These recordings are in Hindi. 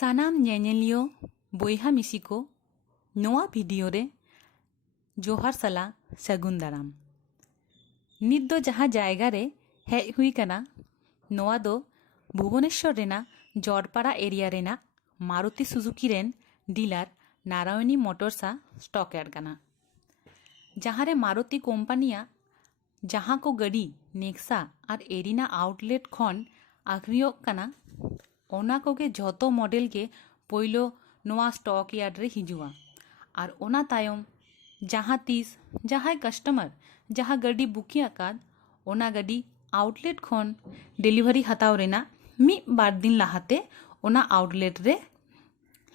सानाम ñeñelio boyha misi ko noa video रे जोहार सला सगुन दाराम। नित दो जहाँ जायगा रे हेज हुई कना नोआ दो भुवनेश्वर रेना जड़पाड़ा एरिया रेना मारुति सुजुकी रेन डीलर नारायणी मोटरसा स्टॉक यार्ड कना। जहाँ रे मारुति कोम्पानिया जहाँ को गड़ी नेक्सा और एरिना आउटलेट खन आखरियोग कना ओना कोगे झोतो मॉडल के पोइलो नोआ स्टॉक यार्ड रे हिजुआ और ओना तायम जहाँ तीस जहाँ कस्टमर जहाँ गड्डी बुकिंग आकाद ओना गड्डी आउटलेट खन डिलीवरी हताव रेना मी बार दिन लाहाते ओना आउटलेट रे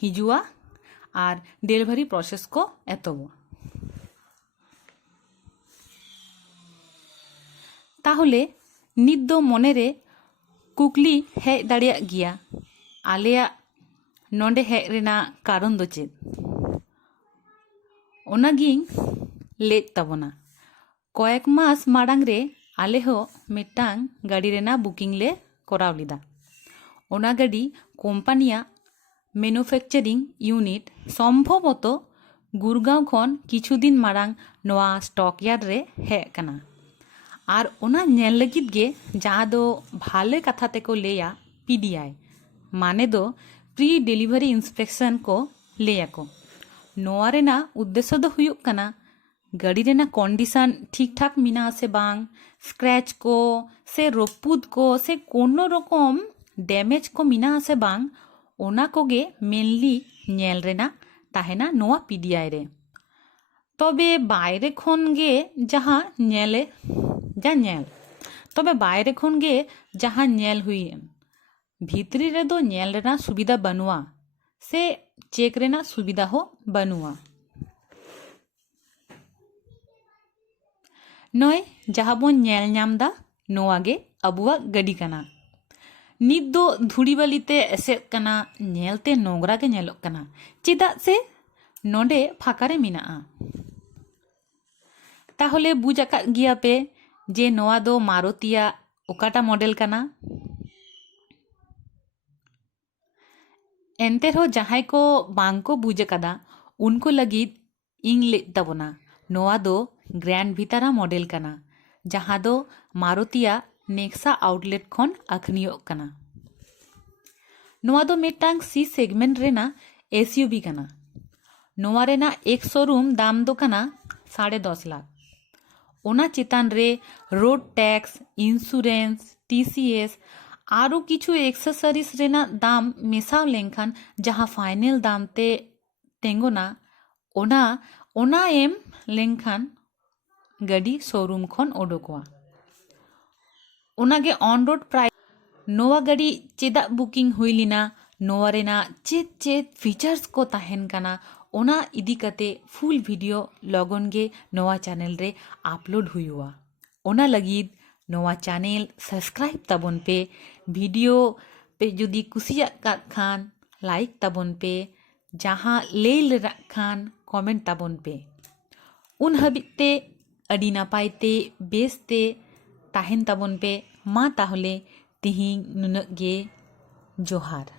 हिजुआ और डिलीवरी प्रोसेस को एतोबो। ताहले नित दो मने रे कुकली हेज दाड़िया गिया आलेया नोंडे हेज रेना कारण दो चेद ओनागिंग लेत ताबोना। कयेक मास माड़ांग रे आले हो मिटांग गाड़ी रेना बुकिंग ले कराव लिदा। ओना गाड़ी कोम्पानिया मैन्युफैक्चरिंग यूनिट सम्भवतो गुरगांव खन किछु दिन माड़ांग नोआ स्टॉक यार्ड रे हेज कना और ओना नेल लगिद गे जहाँ दो भाले कथा ते को लेया पीडीआई माने दो प्री डिलीवरी इंस्पेक्शन को लेया को। नोआ रेना उद्देश्य दो हुयुग कना गाड़ी रेना कंडीशन ठीक ठाक मिना से बांग स्क्रैच को से रपुद को से कोनो रकम डैमेज को मिना से बांग ओना कोगे मेनली नेल रेना ताहेना नोआ पीडीआई रे। तबे बायरे खन गे जहाँ नेले जा नेल तबे बायरे खन गे जहाँ नेल हुई भीतरी रे दो नेल रेना सुविधा बनुआ से चेक रेना सुविधा हो बनुआ। नय जहाँ बोन नेल नामदा नोआ गे अबुआ गड्डी कना। नित दो धुड़ी बालीते एसेद कना नेलते नोंगरा के नेलोग कना चेदा से नोंडे फाकारे मिनाआ। ताहले बुझ आकाद गिया पे जे नोआ दो मारुतिया ओकाटा मॉडल कना। एंते रहो जहां को बांग को बुझ कदा उनको लगिद इंग ले तबोना नोआ दो ग्रैंड विटारा मॉडल कना जहां दो मारुतिया नेक्सा आउटलेट खन आखनियो कना। नोआ दो मिटांग सी सेगमेंट रेना एसयूवी कना। नोआ रेना एक शोरूम दाम दो कना 10.5 लाख। ओना चितान रे रोड टैक्स इंश्योरेंस टीसीएस आरो किछु एक्सेसरीज रेना दाम मेसाव लेंखान जहाँ फाइनल दाम ते तेंगोना ओना एम लेंखान गाड़ी शोरूम खन ओडोकवा। ओनागे ऑन रोड प्राइस नोआ गाड़ी चेदा बुकिंग हुई लिना नोआ रेना चेद फीचर्स को ताहेन कना ओना इदी कते फुल वीडियो लगन गे नोआ चैनल रे अपलोड हुआ। ओना लगिद नोआ चैनल सब्सक्राइब तबन पे वीडियो पे जुदी कुसिया का खान लाइक तबन पे जहाँ ले खान कमेंट तबन पे उन हबिते अडी नापायते बेसते ताहेन तबन पे मा ताहले तिहिं नुनग गे जोहार।